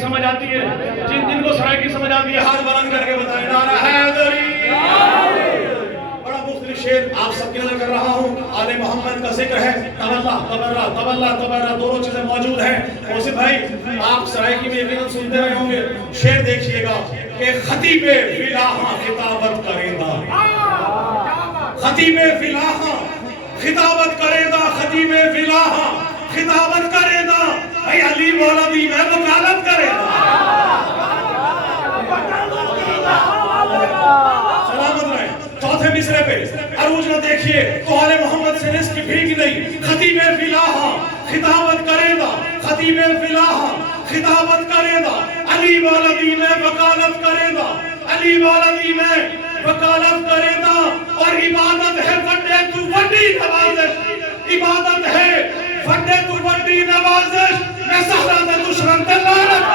سمجھ آتی ہے؟ جن کو سرائکی سمجھ آتی ہے ہاتھ بلند کر کے بتائیں نعرہ حیدری۔ بڑا مختلف شعر آپ سب کے نظر کر رہا ہوں، آل محمد کا ذکر ہے، تولّا تبرّا تولّا تبرّا دونوں چیزیں موجود ہیں۔ محسن بھائی آپ سرائکی میں یقیناً سنتے رہے ہوں گے، شعر دیکھیے گا کہ خطیب فلاحاں خطابت کرے دا، خطیب فلاحاں خطابت کرے دا، خطیب فلاحاں خطابت کرے دا، اے علی مولوی میں وکالت کرے دا۔ سلامت رہے۔ چوتھے مصرے پہ عروج نہ دیکھیے تو آل محمد سے رزق بھیگ نہیں، خطیب فلاحاں خطابت کرے دا، خطیب فلاحاں خطابت کرے دا، علی مولوی میں وکالت کرے دا، علی مولوی میں وکالت کرے دا۔ اور عبادت ہے وڈے تو وڈی نوازش، عبادت ہے وڈے تو وڈی نوازش، میں سہرہ دے دشمن تے لعنت